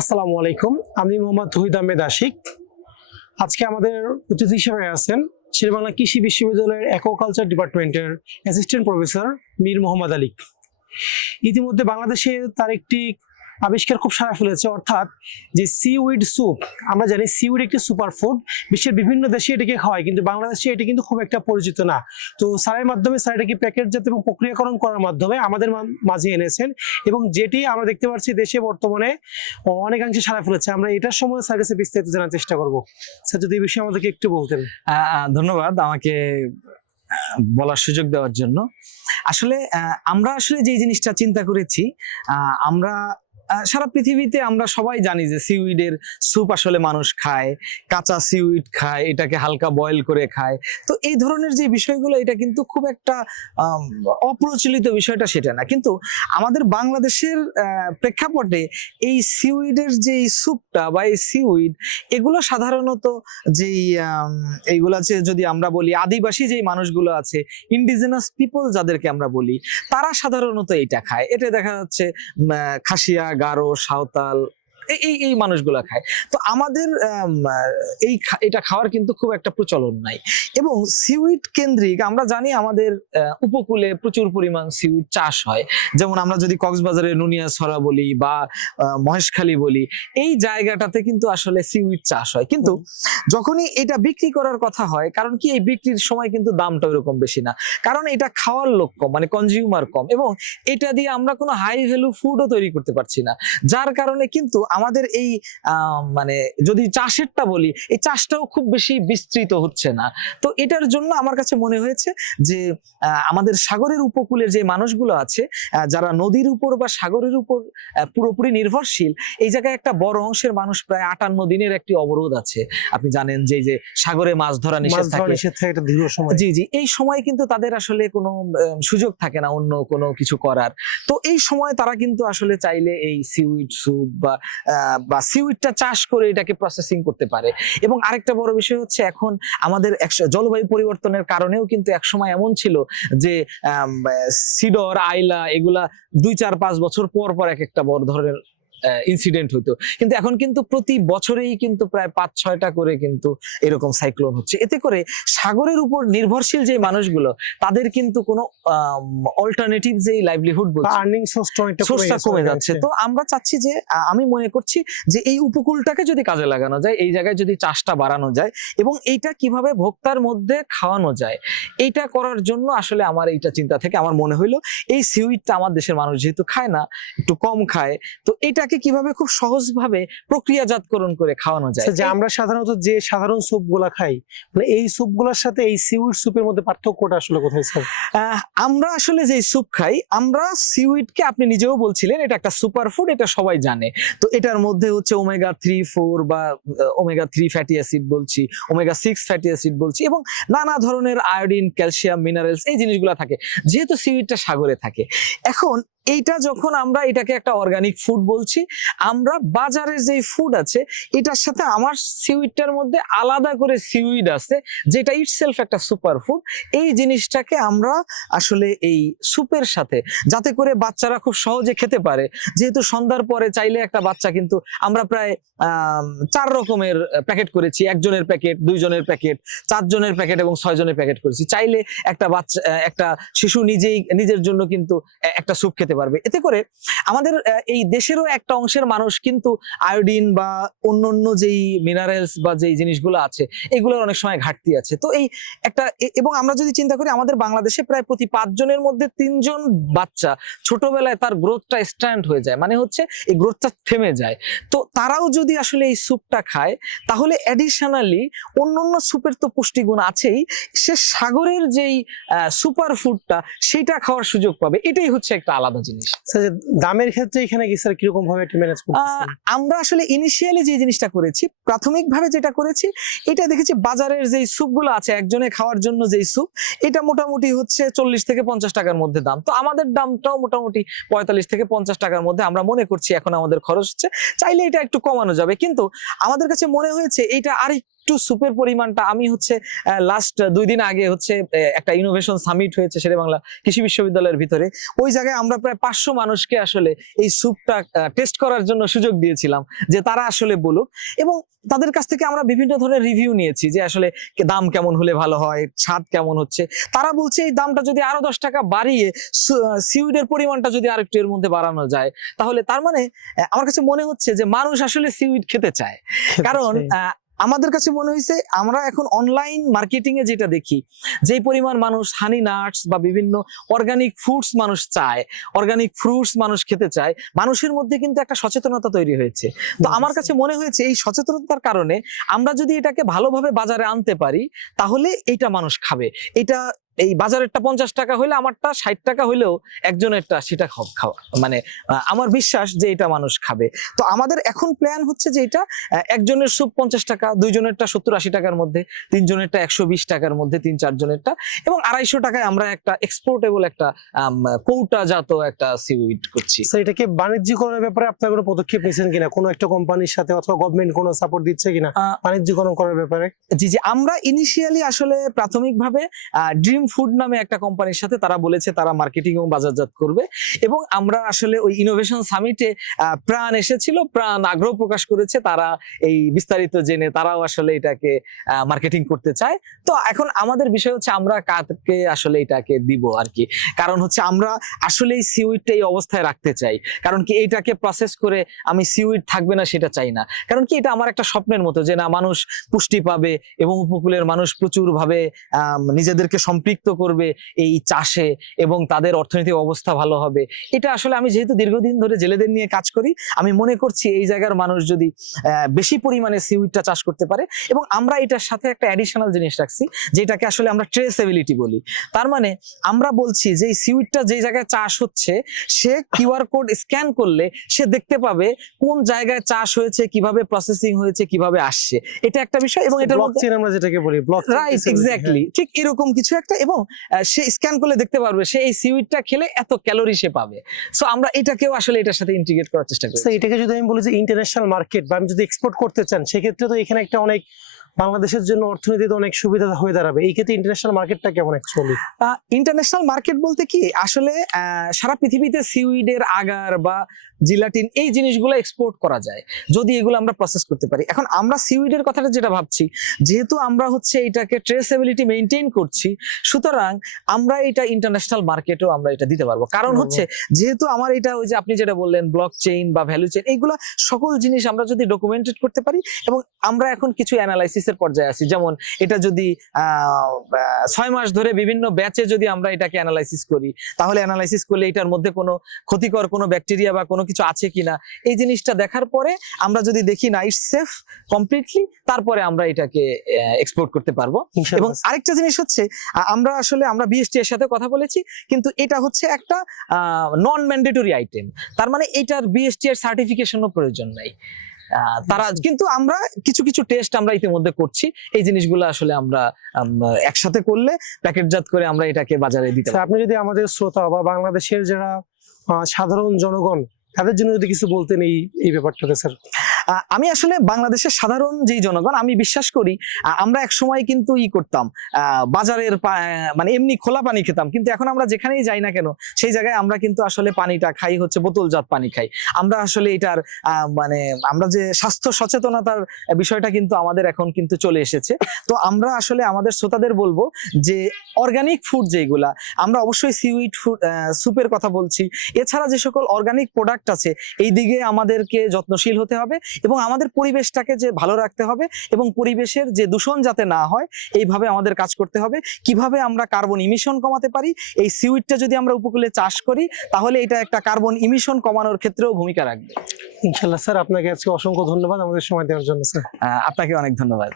আসসালামু আলাইকুম। আমি মোহাম্মদ তহিদ আহমেদ আশিক। আজকে আমাদের অতিথি হিসেবে আছেন শেরবাংলা কৃষি বিশ্ববিদ্যালয়ের অ্যাকোকালচার ডিপার্টমেন্টের অ্যাসিস্ট্যান্ট প্রফেসর মীর মোহাম্মদ আলী। ইতিমধ্যে বাংলাদেশে তার একটি আবিষ্কার খুব সারা ফেলেছে। অর্থাৎ যে সিউইড স্যুপ আমরা জানি সিউইড একটি সুপার ফুড বিশ্বের বিভিন্ন দেশে এটাকে খাওয়ায়, কিন্তু বাংলাদেশে এটি কিন্তু খুব একটা পরিচিত না। তো স্যারের মাধ্যমে স্যার এটাকে প্যাকেটজাত এবং প্রক্রিয়াকরণ করার মাধ্যমে আমাদের মাঝে এনেছেন এবং যেটি আমরা দেখতে পাচ্ছি দেশে বর্তমানে অনেকাংশে সারা ফেলেছে। আমরা এটার সময় স্যার কাছে বিস্তারিত জানার চেষ্টা করব। স্যার, যদি এই বিষয়ে আমাদেরকে একটু বলতেন। ধন্যবাদ আমাকে বলার সুযোগ দেওয়ার জন্য। আসলে আমরা আসলে যে জিনিসটা চিন্তা করেছি আমরা সারা পৃথিবীতে আমরা সবাই জানি যে সিউইডের স্যুপ আসলে মানুষ খায়, কাঁচা সিউইড খায়, এটাকে হালকা বয়েল করে খায়। তো এই ধরনের যে বিষয়গুলো, এটা কিন্তু খুব একটা অপ্রচলিত বিষয়টা সেটা না। কিন্তু আমাদের বাংলাদেশের প্রেক্ষাপটে এই সিউইডের যে স্যুপটা বা এই সিউইড, এগুলো সাধারণত যেই এইগুলো আছে যদি আমরা বলি, আদিবাসী যেই মানুষগুলো আছে ইন্ডিজিনাস পিপল যাদেরকে আমরা বলি, তারা সাধারণত এইটা খায়। এটা দেখা যাচ্ছে খাসিয়া গারো সাঁওতাল এই- এই মানুষগুলো খায়। তো আমাদের এই এটা খাওয়ার কিন্তু খুব একটা প্রচলন নাই। এবং সিউইড কেন্দ্রিক আমরা জানি আমাদের উপকূলে প্রচুর পরিমাণ সিউইড চাষ হয়। যেমন আমরা যদি কক্সবাজারের নুনিয়াছড়া বলি বা মহেশখালী বলি, এই জায়গাটাতে কিন্তু আসলে সিউইড চাষ হয়। কিন্তু যখনই এটা বিক্রি করার কথা হয়, কারণ কি এই বিক্রির সময় কিন্তু দামটা ওইরকম বেশি না। কারণ এটা খাওয়ার লোক কম মানে কনজিউমার কম। এবং এটা দিয়ে আমরা কোনো হাই ভ্যালু ফুডও তৈরি করতে পারছি না। যার কারণে কিন্তু আমাদের এই মানে যদি চাষেরটা বলি এই চাষটাও খুব বেশি বিস্তৃত হচ্ছে না। তো এটার জন্য আমার কাছে মনে হয়েছে যে আমাদের সাগরের উপকূলের যে মানুষগুলো আছে যারা নদীর উপর বা সাগরের উপর পুরোপুরি নির্ভরশীল এই জায়গায় একটা বড় অংশের মানুষ প্রায় আটান্ন দিনের একটি অবরোধ আছে। আপনি জানেন যে যে সাগরে মাছ ধরা নিষেধ থাকে। দীর্ঘ সময়। জি জি এই সময় কিন্তু তাদের আসলে কোনো সুযোগ থাকে না অন্য কোনো কিছু করার। তো এই সময় তারা কিন্তু আসলে চাইলে এই সিউইড স্যুপ বা বা সিউইডটা চাষ করে এটাকে প্রসেসিং করতে পারে। এবং আরেকটা বড় বিষয় হচ্ছে এখন আমাদের জলবায়ু পরিবর্তনের কারণেও কিন্তু একসময় এমন ছিল যে সিডর আইলা এগুলা দুই, চার, পাঁচ বছর পর পর এক একটা বড় ধরনের ইনসিডেন্ট হতো কিন্তু এখন কিন্তু প্রতি বছরেই কিন্তু প্রায় পাঁচ ছয়টা করে কিন্তু এরকম সাইক্লোন হচ্ছে। এতে করে সাগরের উপর নির্ভরশীল যে মানুষগুলো তাদের কিন্তু কোনো অল্টারনেটিভ যে লাইভলিহুড সোর্সটা কমে যাচ্ছে। তো আমরা চাচ্ছি যে আমি মনে করছি যে এই উপকূলটাকে যদি কাজে লাগানো যায় এই জায়গায় যদি চাষটা বাড়ানো যায় এবং এইটা কীভাবে ভোক্তার মধ্যে খাওয়ানো যায় এইটা করার জন্য আসলে আমার এইটা চিন্তা থেকে আমার মনে হইল এই সিউইডটা আমার দেশের মানুষ যেহেতু খায় না একটু কম খায় তো এটাকে কীভাবে খুব সহজভাবে প্রক্রিয়াজাতকরণ করে খাওয়ানো যায়? আচ্ছা, যে আমরা সাধারণত যে সাধারণ স্যুপগুলা খাই মানে এই স্যুপগুলার সাথে এই সিউইড স্যুপের মধ্যে পার্থক্যটা আসলে কোথায় স্যার? আমরা আসলে যে স্যুপ খাই আমরা সিউইডকে আপনি নিজেও বলছিলেন এটা একটা সুপার ফুড এটা সবাই জানে। তো এটার মধ্যে হচ্ছে ওমেগা থ্রি ফোর বা ওমেগা থ্রি ফ্যাটি অ্যাসিড বলছি ওমেগা সিক্স ফ্যাটি অ্যাসিড বলছি এবং নানা ধরনের আয়োডিন ক্যালসিয়াম মিনারেলস এই জিনিসগুলো থাকে। যেহেতু সিউইডটা সাগরে থাকে। এখন এইটা যখন আমরা এটাকে একটা অর্গানিক ফুড বলছি, আমরা বাজারের যে ফুড আছে, এটার সাথে আমার সিউইডটার মধ্যে আলাদা করে সিউইড আছে, যেটা ইটসেলফ একটা সুপার ফুড এই জিনিসটাকে আমরা আসলে এই স্যুপের সাথে, যাতে করে বাচ্চারা খুব সহজে খেতে পারে। যেহেতু সন্ধ্যার পরে চাইলে একটা বাচ্চা কিন্তু আমরা প্রায় চার রকমের প্যাকেট করেছি। একজনের প্যাকেট দুইজনের প্যাকেট চারজনের প্যাকেট এবং ছয় জনের প্যাকেট করেছি। চাইলে একটা বাচ্চা, একটা শিশু নিজেই, নিজের জন্য কিন্তু একটা স্যুপ খেতে পারবে। এতে করে আমাদের এই দেশেরও একটা অংশের মানুষ কিন্তু আয়োডিন বা অন্যান্য যেই মিনারেলস বা যেই জিনিসগুলো আছে, এগুলোর অনেক সময় ঘাটতি আছে। তো এই একটা এবং আমরা যদি চিন্তা করি, আমাদের বাংলাদেশে প্রায় প্রতি পাঁচজনের মধ্যে তিনজন বাচ্চা ছোটবেলায় তার গ্রোথটা স্ট্যান্ড হয়ে যায়। মানে হচ্ছে এই গ্রোথটা থেমে যায়। তো তারাও যদি আসলে এই স্যুপটা খায়, তাহলে অ্যাডিশনালি অন্য অন্য স্যুপের তো পুষ্টিগুণ আছেই। সে সাগরের যেই সুপার ফুডটা সেটা খাওয়ার সুযোগ পাবে। এটাই হচ্ছে একটা আলাদা জিনিস। স্যার দামের ক্ষেত্রে এখানে কি স্যার কীরকম ভাবে এটা ম্যানেজ করতেছেন? আমরা আসলে ইনিশিয়ালি যে জিনিসটা করেছি প্রাথমিকভাবে যেটা করেছি এটা দেখেছি বাজারের যে স্যুপগুলো আছে একজনে খাওয়ার জন্য যেই স্যুপ এটা মোটামুটি হচ্ছে চল্লিশ থেকে পঞ্চাশ টাকার মধ্যে দাম। তো আমাদের দামটাও মোটামুটি পঁয়তাল্লিশ থেকে পঞ্চাশ টাকার মধ্যে আমরা মনে করছি এখন আমাদের খরচ হচ্ছে। চাইলে এটা একটু কমানো যাবে কিন্তু আমাদের কাছে মনে হয়েছে এটা আর একটু সুপের পরিমাণটা। আমি হচ্ছে লাস্ট দুই দিন আগে হচ্ছে একটা ইনোভেশন সামিট হয়েছে শেরে বাংলা কৃষি বিশ্ববিদ্যালয়ের ভিতরে। ওই জায়গায় আমরা প্রায় পাঁচশো মানুষকে আসলে এই স্যুপটা টেস্ট করার জন্য সুযোগ দিয়েছিলাম যে তারা আসলে বলুক। এবং তাদের কাছ থেকে আমরা বিভিন্ন ধরনের রিভিউ নিয়েছি যে আসলে দাম কেমন হলে ভালো হয় স্বাদ কেমন হচ্ছে। তারা বলছে এই দামটা যদি আরও দশ টাকা বাড়িয়ে সিউইডের পরিমাণটা যদি আর একটু এর মধ্যে বাড়ানো যায় তাহলে তার মানে আমার কাছে মনে হচ্ছে যে মানুষ আসলে সিউইড খেতে চায়। কারণ আহ, আমাদের কাছে মনে হয়েছে আমরা এখন অনলাইন মার্কেটিং এ যেটা দেখি যে পরিমাণ মানুষ হানি নাটস বা বিভিন্ন অর্গানিক ফ্রুটস মানুষ চায় অর্গানিক ফ্রুটস মানুষ খেতে চায় মানুষের মধ্যে কিন্তু একটা সচেতনতা তৈরি হয়েছে। তো আমার কাছে মনে হয়েছে এই সচেতনতার কারণে আমরা যদি এটাকে ভালোভাবে বাজারে আনতে পারি তাহলে এটা মানুষ খাবে। এটা এই বাজারেরটা পঞ্চাশ টাকা হইলে আমারটা ষাট টাকা হইলেও একজনেরটা সেটা খাওয়া মানে আমার বিশ্বাস যে এটা মানুষ খাবে। তো আমাদের এখন প্ল্যান হচ্ছে যে এটা একজনের স্যুপ পঞ্চাশ টাকা দুইজনেরটা সত্তর আশি টাকার মধ্যে তিনজনেরটা একশো বিশ টাকার মধ্যে তিন চারজনেরটা এবং আড়াইশো টাকায় আমরা একটা এক্সপোর্টেবল একটা কৌটা জাত একটা সিউইড করছি স্যার এটাকে বাণিজ্যিকরণের ব্যাপারে আপনার কোনো পদক্ষেপ নিয়েছেন কিনা? কোনো একটা কোম্পানির সাথে অথবা গভর্নমেন্ট কোনো সাপোর্ট দিচ্ছে কিনা বাণিজ্যিকরণ করার ব্যাপারে? জি জি আমরা ইনিশিয়ালি আসলে প্রাথমিকভাবে ড্রিম ফুড নামে একটা কোম্পানির সাথে তারা বলেছে তারা মার্কেটিং এবং বাজারজাত করবে। এবং আমরা আসলে ওই ইনোভেশন সামিটে প্রাণ এসেছিল প্রাণ আগ্রহ প্রকাশ করেছে তারা এই বিস্তারিত জেনে তারাও আসলে এটাকে মার্কেটিং করতে চায়। তো এখন আমাদের বিষয় হচ্ছে আমরা কাকে আসলে এটাকে দিব আর কি কারণ হচ্ছে আমরা আসলে এই সিউইডটা এই অবস্থায় রাখতে চাই। কারণ কি এইটাকে প্রসেস করে আমি সিউইড থাকবে না সেটা চাই না। কারণ কি এটা আমার একটা স্বপ্নের মতো যে না মানুষ পুষ্টি পাবে এবং উপকূলের মানুষ প্রচুর ভাবে আম, নিজেদেরকে সম্পৃক্ত করবে এই চাষে এবং তাদের অর্থনৈতিক অবস্থা ভালো হবে। এটা আসলে আমি যেহেতু দীর্ঘদিন ধরে জেলেদের নিয়ে কাজ করি আমি মনে করছি এই জায়গার মানুষ যদি বেশি পরিমাণে সিউইডটা চাষ করতে পারে এবং আমরা এটার সাথে একটা অ্যাডিশনাল জিনিস রাখছি যেটাকে আসলে আমরা ট্রেসেবিলিটি বলি। তার মানে আমরা বলছি যে এই সিউইডটা যে জায়গায় চাষ হচ্ছে সে কিউআর কোড স্ক্যান করলে সে দেখতে পাবে কোন জায়গায় চাষ হয়েছে কীভাবে প্রসেসিং হয়েছে কীভাবে আসছে। এটা একটা বিষয় এবং এটা আমরা যেটাকে বলি ব্লক রাইট এক্স্যাক্টলি ঠিক এরকম কিছু একটা এবং সে স্ক্যান করলে দেখতে পারবে সে এই সিউইডটা খেলে এত ক্যালোরি সে পাবে। সো আমরা এটাকেও আসলে এটার সাথে ইন্টিগ্রেট করার চেষ্টা করি। এটাকে যদি আমি বলি যে ইন্টারন্যাশনাল মার্কেট বা আমি যদি এক্সপোর্ট করতে চান সেক্ষেত্রে তো এখানে একটা অনেক বাংলাদেশের জন্য অর্থনীতিতে অনেক সুবিধা হয়ে দাঁড়াবে। এই ক্ষেত্রে ইন্টারন্যাশনাল মার্কেটটা কেমন অ্যাকচুয়ালি ইন্টারন্যাশনাল মার্কেট বলতে কি? আসলে আহ, সারা পৃথিবীতে সিউইডের আগার বা জিলাটিন এই জিনিসগুলো এক্সপোর্ট করা যায় যদি এগুলো আমরা প্রসেস করতে পারি। এখন আমরা সিউইডের কথাটা যেটা ভাবছি যেহেতু আমরা হচ্ছে এটাকে ট্রেসেবিলিটি মেনটেন করছি সুতরাং আমরা এটা ইন্টারন্যাশনাল মার্কেটেও আমরা এটা দিতে পারব। কারণ হচ্ছে যেহেতু আমার এটা ওই যে আপনি যেটা বললেন ব্লক চেইন বা ভ্যালু চেইন এইগুলা সকল জিনিস আমরা যদি ডকুমেন্টেড করতে পারি এবং আমরা এখন কিছু অ্যানালাইসিসের পর্যায়ে আছি। যেমন এটা যদি ছয় মাস ধরে বিভিন্ন ব্যাচে যদি আমরা এটাকে অ্যানালাইসিস করি তাহলে অ্যানালাইসিস করলে এটার মধ্যে কোনো ক্ষতিকর কোনো ব্যাকটেরিয়া বা কোনো কিছু আছে কিনা এই জিনিসটা দেখার পরে আমরা যদি দেখি না ইটস সেফ কমপ্লিটলি তারপরে আমরা এটাকে এক্সপোর্ট করতে পারব। এবং আরেকটা জিনিস হচ্ছে আমরা আসলে আমরা বিএসটি এর সাথে কথা বলেছি কিন্তু এটা হচ্ছে একটা নন ম্যান্ডেটরি আইটেম তার মানে এটার বিএসটি এর সার্টিফিকেশনও প্রয়োজন নাই। তারা কিন্তু আমরা কিছু কিছু টেস্ট আমরা ইতিমধ্যে করছি। এই জিনিসগুলো আসলে আমরা আম, একসাথে করলে প্যাকেটজাত করে আমরা এটাকে বাজারে দিতে আপনি যদি আমাদের শ্রোতা বা বাংলাদেশের যারা সাধারণ জনগণ তাদের জন্য যদি কিছু বলতেন এই এই ব্যাপারটাতে স্যার। আমি আসলে বাংলাদেশের সাধারণ যেই জনগণ, আমি বিশ্বাস করি আমরা এক সময় কিন্তু ই করতাম বাজারের মানে এমনি খোলা পানি খেতাম। কিন্তু এখন আমরা যেখানেই যাই না কেন, সেই জায়গায় আমরা কিন্তু আসলে পানিটা খাই, হচ্ছে বোতলজাত পানি খাই। আমরা আসলে এটার মানে আমরা যে স্বাস্থ্য সচেতনতার বিষয়টা কিন্তু আমাদের এখন কিন্তু চলে এসেছে। তো আমরা আসলে আমাদের শ্রোতাদের বলব যে অর্গানিক ফুড যেগুলা আমরা অবশ্যই সিউইড ফুড স্যুপের কথা বলছি। এছাড়া যে সকল অর্গানিক প্রোডাক্ট আছে, এই দিকে আমাদেরকে যত্নশীল হতে হবে। এবং আমাদের পরিবেশটাকে যে ভালো রাখতে হবে এবং পরিবেশের যে দূষণ যাতে না হয় এইভাবে আমাদের কাজ করতে হবে। কীভাবে আমরা কার্বন ইমিশন কমাতে পারি? এই সিউইডটা যদি আমরা উপকূলে চাষ করি তাহলে এটা একটা কার্বন ইমিশন কমানোর ক্ষেত্রেও ভূমিকা রাখবে। ইনশাল্লাহ স্যার আপনাকে আজকে অসংখ্য ধন্যবাদ আমাদের সময় দেওয়ার জন্য স্যার। আপনাকে অনেক ধন্যবাদ।